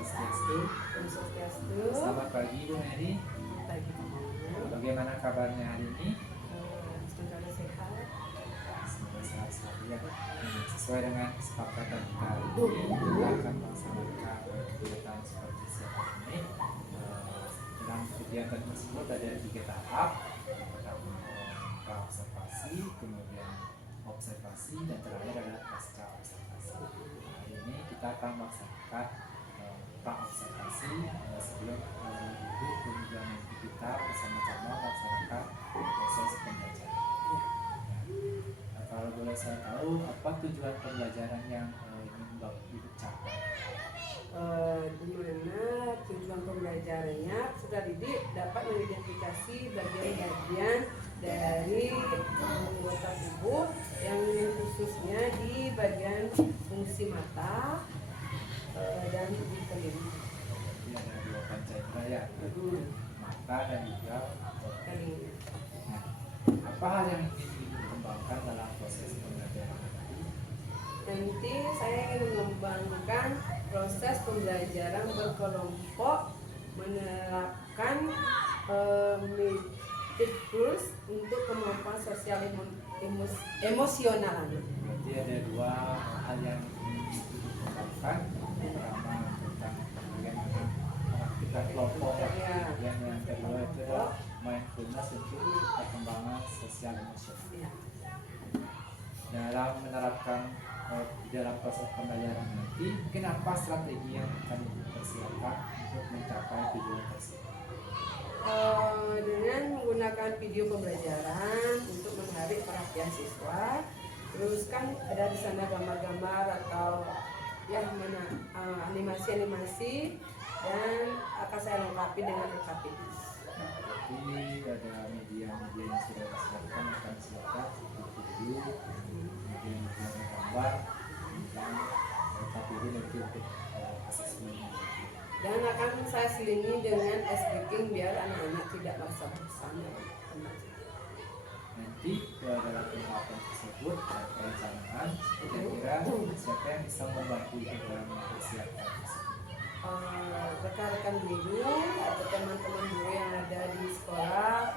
Swastiastu. Om Swastiastu. Selamat pagi Bu Mary. Selamat pagi semuanya. Bagaimana kabarnya hari ini? Semoga sehat. Semoga sehat selalu ya. Sesuai dengan kesepakatan kita hari ini, kita akan melaksanakan kegiatan seperti siapa ini. Dalam kegiatan tersebut ada 3 tahap. Pertama pra-observasi, kemudian observasi, dan terakhir adalah pasca observasi. Hari ini kita akan melaksanakan pra-observasi sebelum ibu kemudian kita bersama-sama melaksanakan proses pembelajaran. Nah, kalau boleh saya tahu, apa tujuan pembelajaran yang ingin Bapak Ibu capai? Dimana tujuan pembelajarannya peserta didik dapat mengidentifikasi bagian-bagian dari anggota tubuh yang khususnya di bagian fungsi mata dan di telinga. Jadi ada 2 pancaindera ya, mata dan juga telinga. Nah, apa hal yang ingin dikembangkan dalam proses pembelajaran tadi? Nanti saya ingin mengembangkan proses pembelajaran berkelompok, menerapkan meeting tools untuk kemampuan sosial emosional. Berarti ada 2 hal yang ingin dikembangkan. Pertama tentang bagaimana mengaktifkan kelompok ya. Yang kedua itu adalah mindfulness untuk perkembangan sosial emosional. Dalam menerapkan dalam proses pembelajaran nanti, mungkin apa strategi yang akan dipersiapkan untuk mencapai tujuan tersebut? Dengan menggunakan video pembelajaran untuk menarik perhatian siswa, terus kan ada di sana gambar-gambar atau ya mana animasi-animasi, dan akan saya lengkapi dengan RKPIS. Nah, berarti ada media-media yang sudah disiapkan akan disiapkan seperti video, kemudian gambar, dan RKPIS nanti untuk asesmen. Dan akan saya selingi dengan speaking biar anak-anak tidak merasa bosan. Nanti dalam tahapan tersebut dan perencanaan, kira-kira siapa yang bisa membantu dalam mempersiapkan tersebut? Rekan-rekan guru atau teman-teman guru yang ada di sekolah.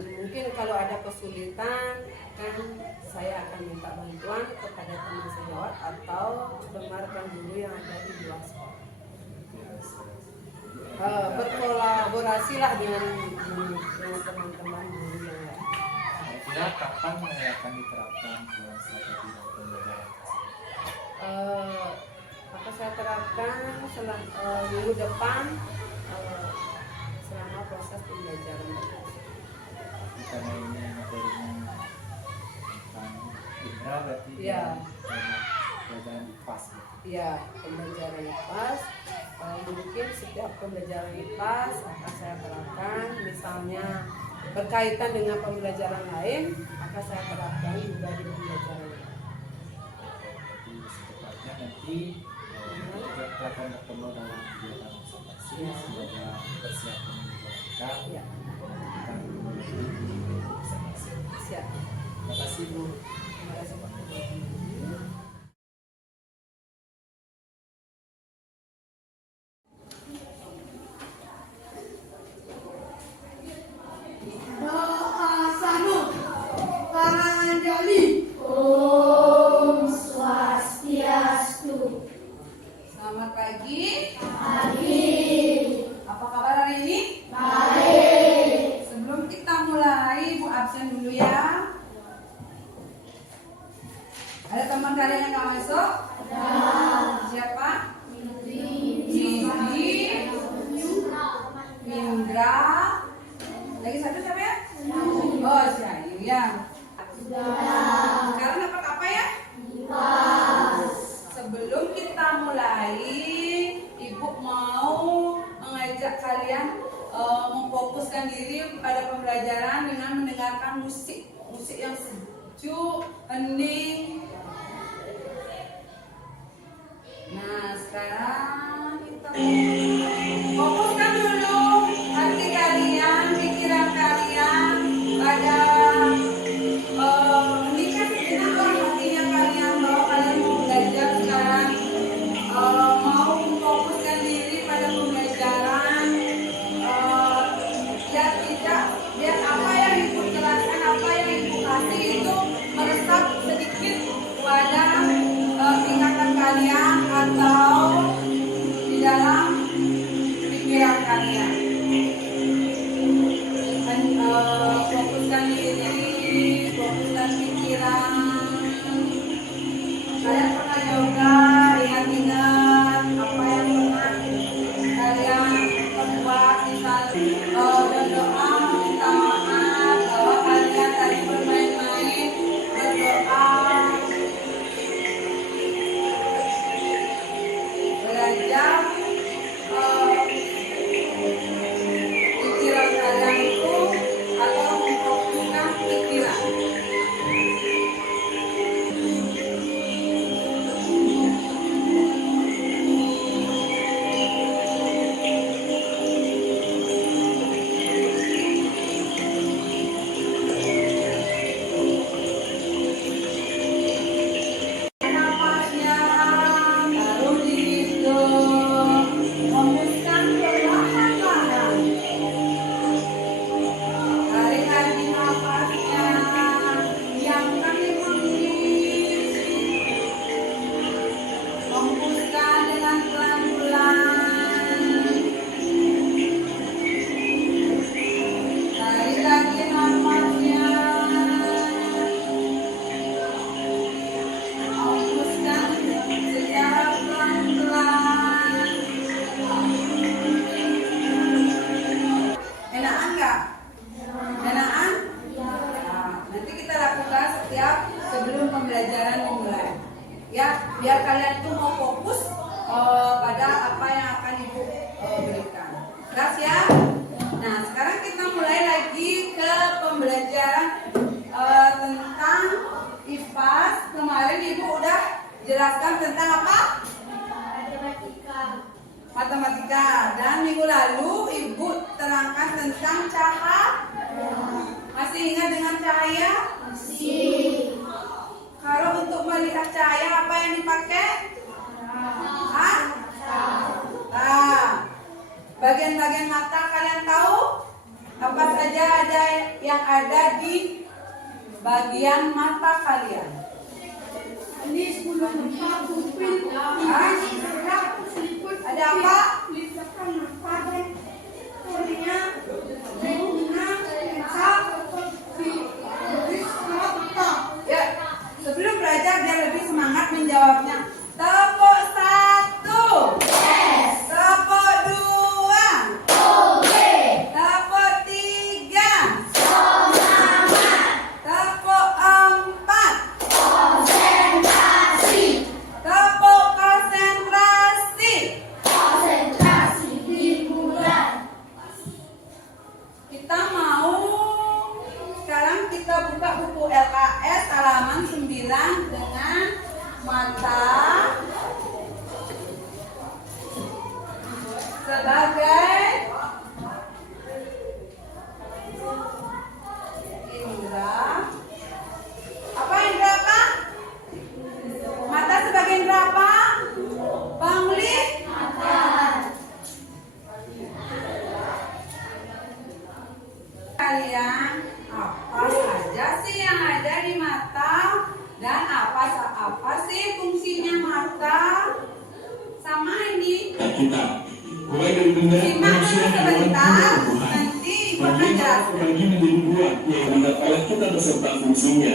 Mungkin kalau ada kesulitan kan saya akan minta bantuan kepada teman sejawat atau rekan guru yang ada di luar sekolah. Berkolaborasi lah dengan teman-teman guru yang lain. Kira kapan akan diterapkan dalam strategi pembelajaran tersebut? Maka saya terapkan minggu depan selama proses pembelajaran. Karena ini materinya tentang indra, berarti ya, pembelajaran IPAS. Iya, pembelajaran IPAS. Mungkin setiap pembelajaran IPAS akan saya terapkan, misalnya berkaitan dengan pembelajaran lain, akan saya terapkan juga di pembelajaran lain. Jadi secepatnya nanti kita akan bertemu dalam kegiatan observasi. Semoga persiapan yang dilakukan. Ya. Kita bertemu di observasi. Siap. Terima kasih Bu. Terima kasih Pak. Om Swastiastu. Selamat pagi. Pagi. Apa kabar hari ini? Baik. Sebelum kita mulai, Bu absen dulu ya. Ada teman kalian yang nggak masuk? Ada. Siapa? Didi. Indra. Lagi satu siapa ya? Oh, si Ayu ya. Sudah. Sekarang dapat apa ya? IPAS. Sebelum kita mulai, Ibu mau mengajak kalian memfokuskan diri pada pembelajaran dengan mendengarkan musik yang sejuk, hening. Nah, sekarang kita fokuskan dulu hati kalian, pikiran kalian pada menikah dengan hatinya kalian bahwa kalian belajar sekarang mau memfokuskan pikiran. Kalian pernah juga ingat-ingat apa yang pernah kalian perbuat di sana, berdoa minta maaf bahwa kalian tadi bermain-main, berdoa, belajar pikiran kalian itu atau memfokuskan pikiran. Napasnya taruh di hidung, hembuskan perlahan-lahan. Tarik lagi napasnya, diamkan 5 menit. Hembuskan dengan pelan-pelan. Tarik lagi napasnya. Hembuskan secara pelan-pelan. Enakan nggak? Enakan? Nah, nanti kita lakukan setiap sebelum pembelajaran dimulai. Ya, biar kalian tuh mau fokus pada apa yang akan ibu berikan. Keras ya? Nah, sekarang kita mulai lagi ke pembelajaran tentang IPAS. Kemarin ibu udah jelaskan tentang apa? Matematika. Dan minggu lalu ibu terangkan tentang cahaya. Masih ingat dengan cahaya? Kalau untuk melihat cahaya apa yang dipakai? Hah? Nah, bagian-bagian mata kalian tahu? Apa saja ada yang ada di bagian mata kalian? Ini 10 tempat pupil. Hah? Ada apa? Listakan pada korea, bunga, kecap, tulis kata. Ya, sebelum belajar biar lebih semangat menjawabnya. Tepuk 1. Tepuk 2. Tepuk 3. Tepuk 4. Tepuk konsentrasi. Kita mau sekarang kita buka buku LKS halaman 9 dengan mata sebagai indera. Apa indera apa? Mata sebagai indera apa? Penglihatan. Kalian apa saja sih yang ada di mata dan apa sih fungsinya mata? Sama ini. Kita mulai dari benda Simak manusia dulu hewan sebentar. tumbuh-tumbuhan. Nanti ibu akan Bagi jelaskan. menjadi dua yang dilihat oleh kita beserta fungsinya.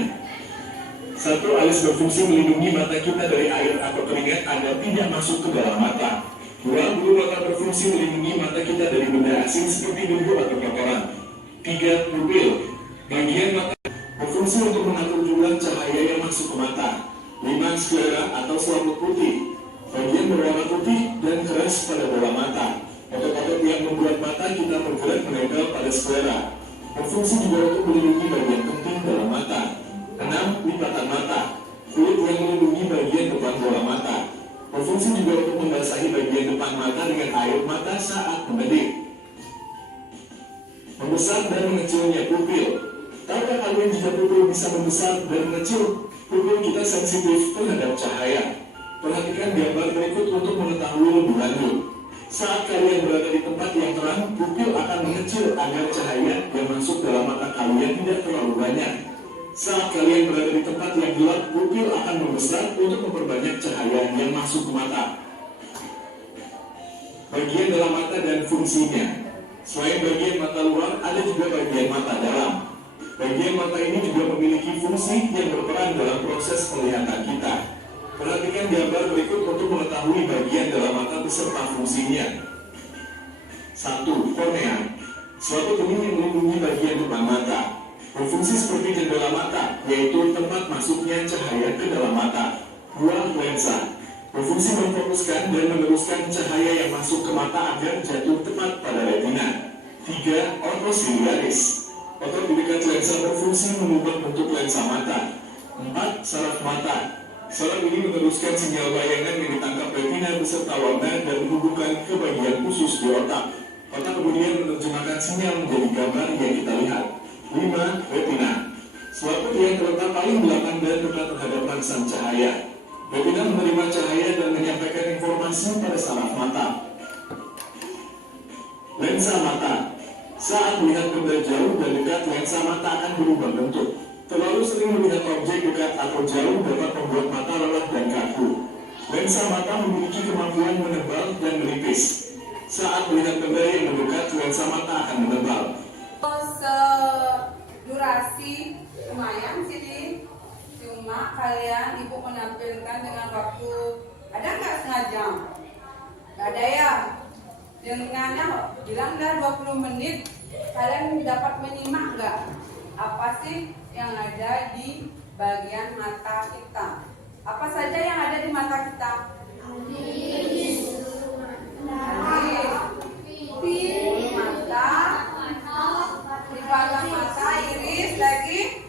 Satu, alis berfungsi melindungi mata kita dari air atau keringat agar tidak masuk ke dalam mata. Dua, bulu mata berfungsi melindungi mata kita dari benda asing seperti debu atau kotoran. Tiga, pupil. Bagian mata berfungsi untuk mengatur jumlah cahaya yang masuk ke mata. 5, sklera atau selaput putih. Bagian berwarna putih dan keras pada bola mata. Otot-otot yang membuat mata kita bergerak menempel pada sklera. Berfungsi juga untuk melindungi bagian penting dalam mata. 6, lipatan mata. Kulit yang melindungi bagian depan bola mata. Berfungsi juga untuk membasahi bagian depan mata dengan air mata saat memedit. Membesar dan mengecilnya pupil. Tahukah kalian jika pupil bisa membesar dan mengecil? Pupil kita sensitif terhadap cahaya. Perhatikan gambar berikut untuk mengetahui lebih lanjut. Saat kalian berada di tempat yang terang, pupil akan mengecil agar cahaya yang masuk dalam mata kalian tidak terlalu banyak. Saat kalian berada di tempat yang gelap, pupil akan membesar untuk memperbanyak cahaya yang masuk ke mata. Bagian dalam mata dan fungsinya. Selain bagian mata luar, ada juga bagian mata dalam. Bagian mata ini juga memiliki fungsi yang berperan dalam proses penglihatan kita. Perhatikan gambar berikut untuk mengetahui bagian dalam mata beserta fungsinya. 1. Kornea. Suatu benih yang melindungi bagian depan mata. Berfungsi seperti jendela mata, yaitu tempat masuknya cahaya ke dalam mata. 2. Lensa. Berfungsi memfokuskan dan meneruskan cahaya yang masuk ke mata agar jatuh tepat pada retina. 3. Ortosiliaris. Otot di dekat lensa berfungsi mengubah bentuk lensa mata. 4. Saraf mata. Saraf ini meneruskan sinyal bayangan yang ditangkap retina beserta warna dan menghubungkan ke bagian khusus di otak. Otak kemudian menerjemahkan sinyal menjadi gambar yang kita lihat. 5. Retina. Suatu yang terletak paling belakang dan dekat terhadap langsang cahaya. Retina menerima cahaya dan menyampaikan informasi pada saraf mata. Lensa mata. Saat melihat benda jauh dan dekat, lensa mata akan berubah bentuk. Terlalu sering melihat objek dekat atau jauh dapat membuat mata lelah dan kaku. Lensa mata memiliki kemampuan menebal dan menipis. Saat melihat benda yang mendekat, lensa mata akan menebal. Durasi lumayan sih, cuma kalian ibu menampilkan dengan waktu ada nggak setengah jam? Nggak ada ya? Dengannya bilang dah 20 menit, kalian dapat menyimak nggak apa sih yang ada di bagian mata kita? Apa saja yang ada di mata kita? Alis, mata, di belakang mata, iris, lagi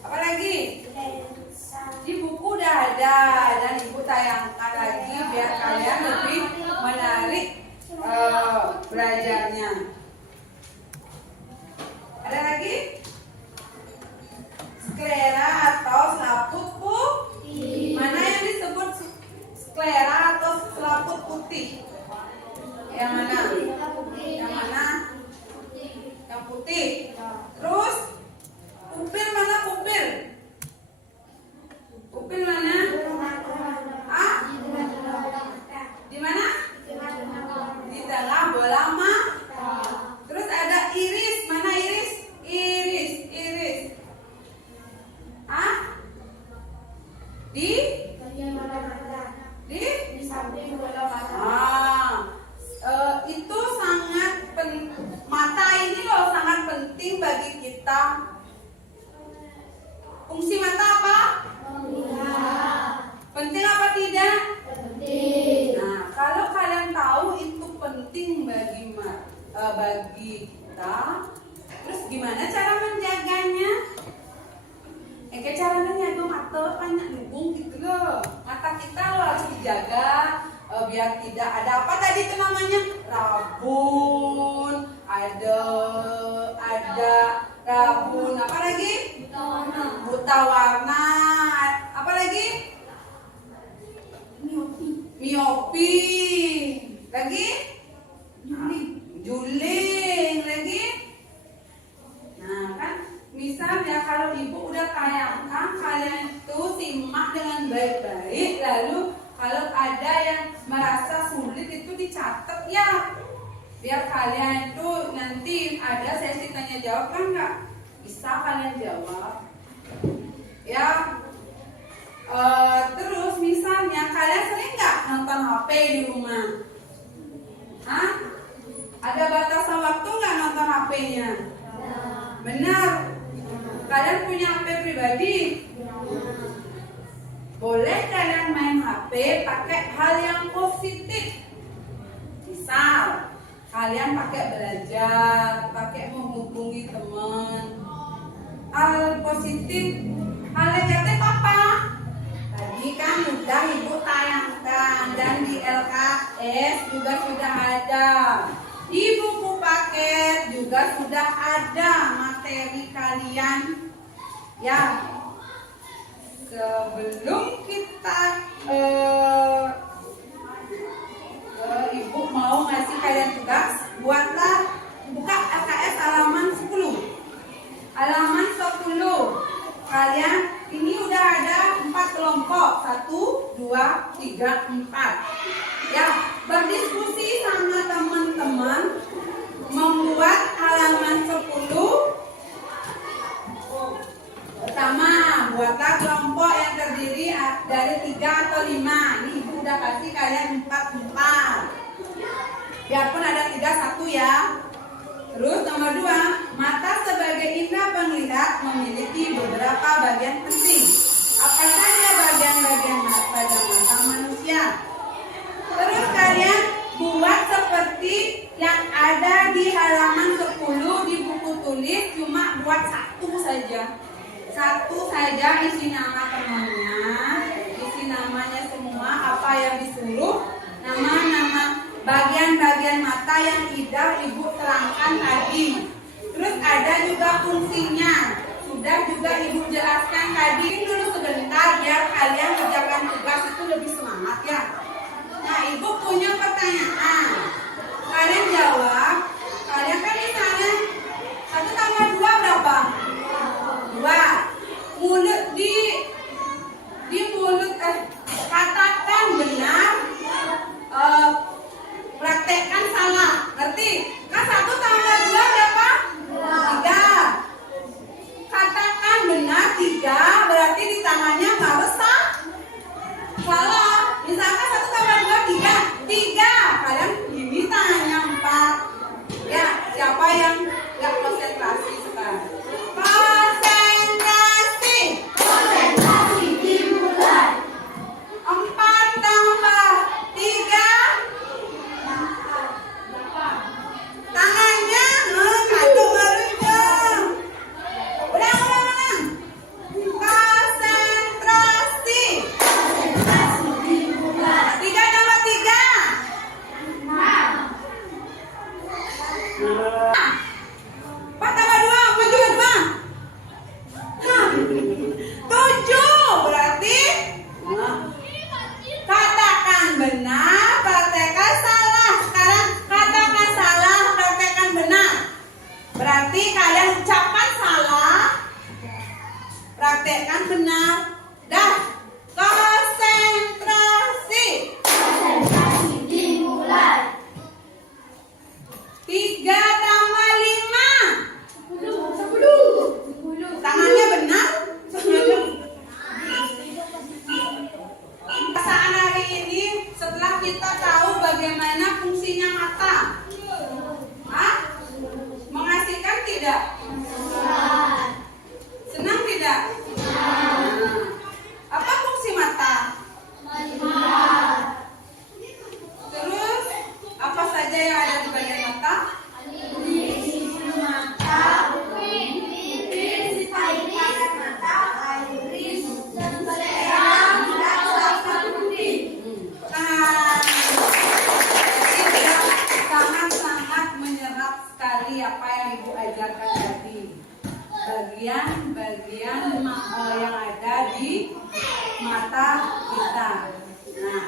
apa lagi? Di buku udah ada dan ibu tayangkan lagi biar kalian lebih menarik belajarnya. Ada lagi? Sklera atau selaput putih. Mana yang disebut sklera atau selaput putih? Yang mana? Yang mana? Yang putih. Terus pupil mana pupil? Pupil mana? Ah? Di mana? Di tengah bola mata. Terus ada iris. Mana iris? Iris. Ah? Di samping bola mata. Itu sangat mata ini loh sangat penting bagi kita. Fungsi mata apa? Penting apa tidak? Penting. Nah, kalau kalian tahu itu penting bagi kita, terus gimana cara menjaganya? Kayak caranya nyaga mata banyak lubung gitu loh. Mata kita loh harus dijaga biar tidak ada apa tadi itu namanya rabun, ada rabun apa lagi? Buta warna. Apa lagi? Miopi. Lagi? Juling. Lagi? Nah kan, misal ya kalau ibu udah tayangkan, kalian itu simak dengan baik-baik. Lalu kalau ada yang merasa sulit itu dicatat ya. Biar kalian itu nanti ada sesi tanya jawab kan nggak? Bisa kalian jawab. Ya. Terus misalnya kalian sering nggak nonton HP di rumah? Hah? Ada batasan waktu nggak nonton HP-nya? Benar. Kalian punya HP pribadi? Boleh kalian main HP pakai hal yang positif. Misal kalian pakai belajar, pakai menghubungi teman. Hal positif, hal negatif apa? Tadi kan sudah ibu tayangkan dan di LKS juga sudah ada. Di buku paket juga sudah ada materi kalian. Ya, sebelum kita ibu mau ngasih kalian tugas, buatlah buka LKS halaman 10. Halaman 10. Kalian ini udah ada 4 kelompok. 1, 2, 3, 4. Ya, berdiskusi sama teman-teman membuat halaman 10 nomor 2, mata sebagai indera penglihat memiliki beberapa bagian penting. Apa saja bagian-bagian pada mata manusia? Terus kalian buat seperti yang ada di halaman 10 di buku tulis, cuma buat satu saja. Satu saja isi nama temannya, isi namanya semua, apa yang disuruh, nama-nama bagian-bagian mata yang tidak ibu terangkan tadi. Terus ada juga fungsinya, sudah juga ibu jelaskan tadi. Dulu sebentar biar kalian kerjakan tugas itu lebih semangat ya. Nah, ibu punya pertanyaan, kalian jawab. Kalian kan misalnya 1 tambah 2 berapa? 2. Mulut di mulut katakan benar, praktekkan salah. Ngerti? Kan 1 tambah 2 berapa? 3. Katakan benar 3, berarti di tangannya harus salah. Misalkan 1 tambah 2 3. Kalian ini tangannya 4. Ya, siapa yang nggak konsentrasi sekarang? Konsentrasi. Konsentrasi dimulai. 4 tambah 3. Tangannya kado merendah. Ulang. Konsentrasi. Konsentrasi dimulai. 3 tambah 3. 4 tambah 2. Apa juga 2? 7. Berarti katakan benar, praktekkan salah. Sekarang katakan salah, praktekkan benar. Berarti kalian ucapkan salah, praktekkan benar. Dah, konsentrasi. Konsentrasi dimulai. 3 tambah 5. 10. Tangannya benar? Perasaan hari ini setelah kita tahu bagaimana fungsinya mata. Hah? Mengasihkan tidak? Senang tidak? Apa fungsi mata? Terus apa saja yang ada di bagian mata? Sangat-sangat menyerap sekali apa yang ibu ajarkan tadi. Bagian-bagian yang ada di mata kita. Nah,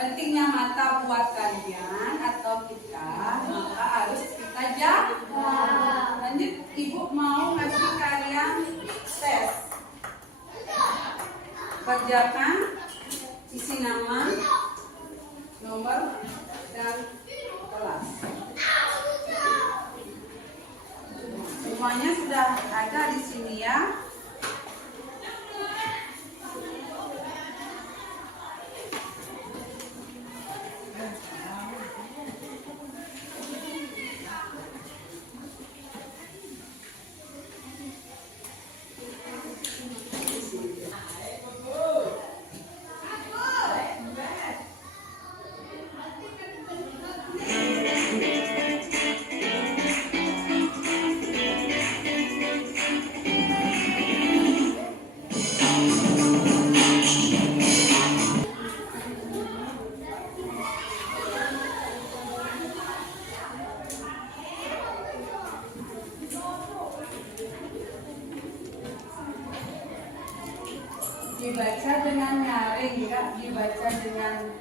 pentingnya mata buat kalian atau kita, maka harus kita jaga. Lanjut, ibu mau ngasih kalian tes. Kerjakan, isi nama, nomor, dan kelas. Semuanya sudah ada di sini ya. Dibaca dengan nyaring, enggak dibaca dengan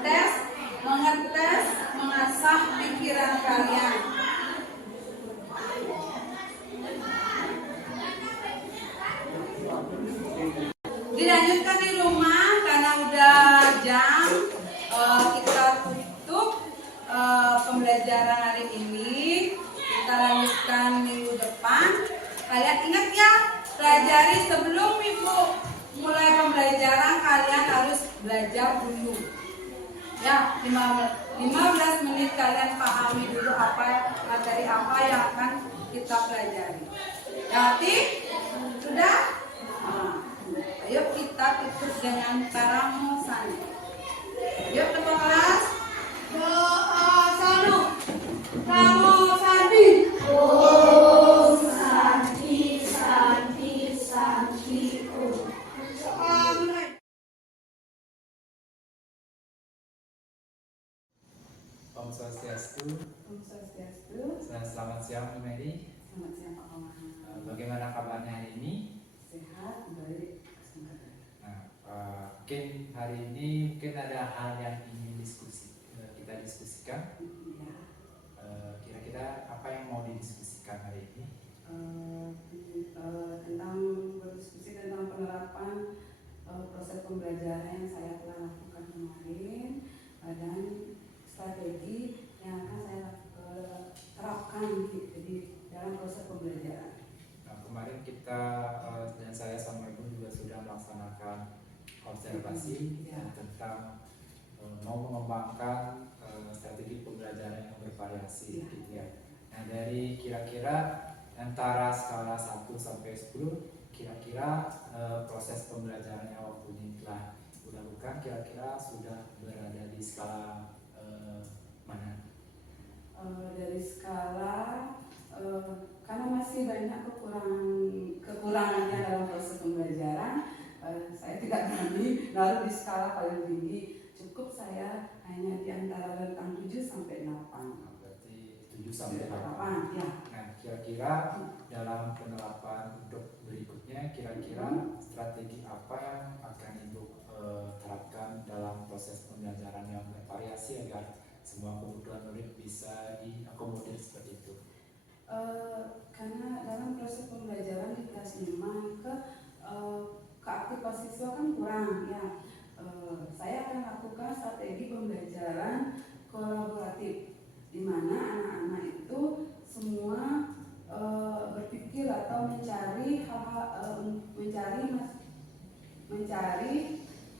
tes, mengetes, mengasah pikiran kalian. Dilanjutkan di rumah karena udah jam, kita tutup pembelajaran hari ini. Kita lanjutkan minggu depan. Kalian ingat ya, pelajari sebelum ibu mulai pembelajaran, kalian harus belajar dulu ya, 5 15 menit kalian pahami dulu materi apa yang akan kita pelajari. Jadi, sudah? Nah, ayo kita tutup dengan paramosan. Yuk ketua kelas. Doa sanu. Namo sandi. Om Santi Santi Santi Om. Om Swastiastu. Om Swastiastu. Selamat siang Bu Mary. Selamat siang Pak Maman. Bagaimana kabarnya hari ini? Sehat, baik. Nah, mungkin hari ini ada hal yang ingin kita diskusikan. Ya. Kira-kira apa yang mau didiskusikan hari ini? Tentang berdiskusi tentang penerapan proses pembelajaran yang saya telah lakukan kemarin dan strategi yang akan saya terapkan di dalam proses pembelajaran. Nah, kemarin kita dan saya sama Ibu juga sudah melaksanakan observasi tentang mau mengembangkan strategi pembelajaran yang bervariasi gitu ya. Nah, dari kira-kira antara skala 1 sampai 10 kira-kira proses pembelajaran yang waktu ini telah dilakukan kira-kira sudah berada di skala mana? Dari skala karena masih banyak kekurangannya dalam proses pembelajaran, saya tidak berani naruh di skala paling tinggi. Cukup saya hanya di antara rentang 7 sampai 8. Berarti 7 sampai 8. Ya. Nah, kira-kira dalam penerapan untuk berikutnya kira-kira strategi apa yang akan Ibu terapkan dalam proses pembelajaran yang bervariasi agar semua kebutuhan murid bisa diakomodir seperti itu? Karena dalam proses pembelajaran di kelas 5 keaktifan siswa kan kurang ya. Saya akan lakukan strategi pembelajaran kolaboratif di mana anak-anak itu semua berpikir atau mencari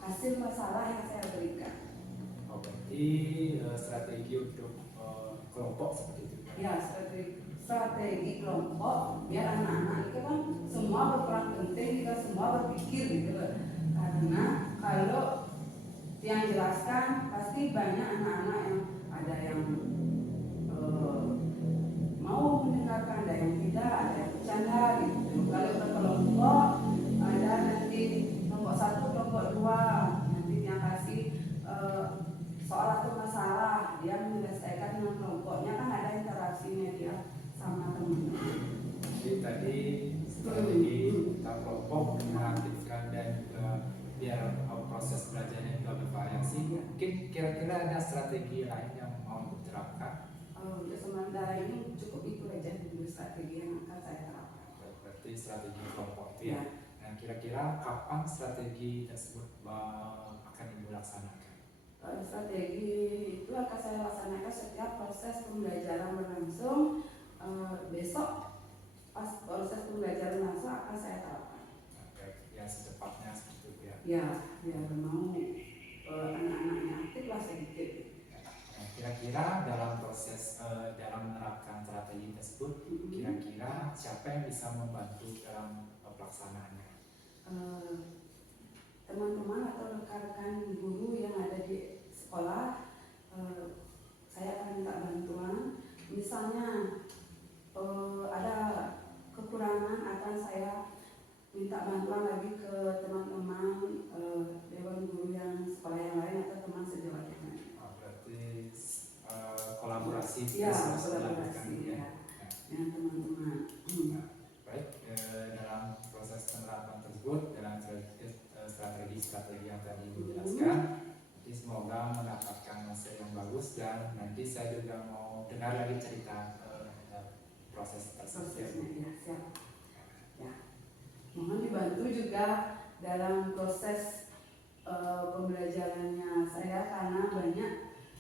hasil masalah yang saya berikan. Oh, berarti strategi untuk kelompok seperti itu? Ya, strategi kelompok biar anak-anak itu kan semua berperan penting, kita semua berpikir gitu loh. Karena kalau yang jelaskan pasti banyak anak-anak yang ada yang mau mendengarkan, ada yang tidak, ada yang bercanda gitu. Kalau berkelompok ada nanti kelompok 1, kelompok 2, nanti yang kasih soal atau masalah dia menyelesaikan dengan kelompoknya, kan ada interaksinya dia sama teman. Jadi tadi strategi tentang kelompok mengaktifkan dan juga biar proses belajarnya juga bervariasi. Mungkin kira-kira ada strategi lain yang mau diterapkan? Untuk sementara ini cukup itu aja dulu strategi yang akan saya terapkan. Berarti strategi kelompok itu ya. Nah, kira-kira kapan strategi tersebut akan Ibu laksanakan? Strategi itu akan saya laksanakan setiap proses pembelajaran berlangsung. Besok pas proses pembelajaran langsung akan saya terapkan. Ya secepatnya seperti itu ya. Ya, biar mau anak-anaknya aktif lah sedikit. Nah, kira-kira dalam proses dalam menerapkan strategi tersebut, kira-kira siapa yang bisa membantu dalam pelaksanaannya? Teman-teman atau rekan-rekan guru yang ada di sekolah, saya akan minta bantuan. Misalnya ada kekurangan, akan saya minta bantuan lagi ke teman-teman dewan guru yang sekolah yang lain atau teman sejawat yang lain. Berarti kolaborasi Ya, terus kolaborasi dilakukan, ya dengan teman-teman. Baik, dalam proses penerapan tersebut dalam strategi yang tadi Ibu jelaskan, jadi semoga mendapatkan hasil yang bagus dan nanti saya juga mau dengar lagi cerita proses tersebut. Prosesnya ya, siap. Ya. Mohon dibantu juga dalam proses pembelajarannya saya karena banyak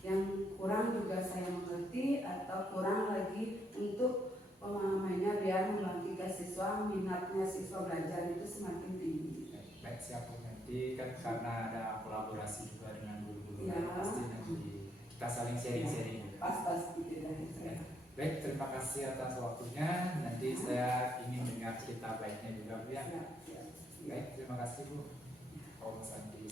yang kurang juga saya mengerti atau kurang lagi untuk pemahamannya biar membangkitkan siswa, minatnya siswa belajar itu semakin tinggi. Baik, siap. Nanti kan karena ada kolaborasi juga dengan guru-guru Ya. pasti nanti kita kita saling sharing-sharing. Pas gitu ya. Baik, terima kasih atas waktunya. Nanti saya ingin dengar cerita baiknya juga Bu ya. Baik, terima kasih Bu. Om Santi.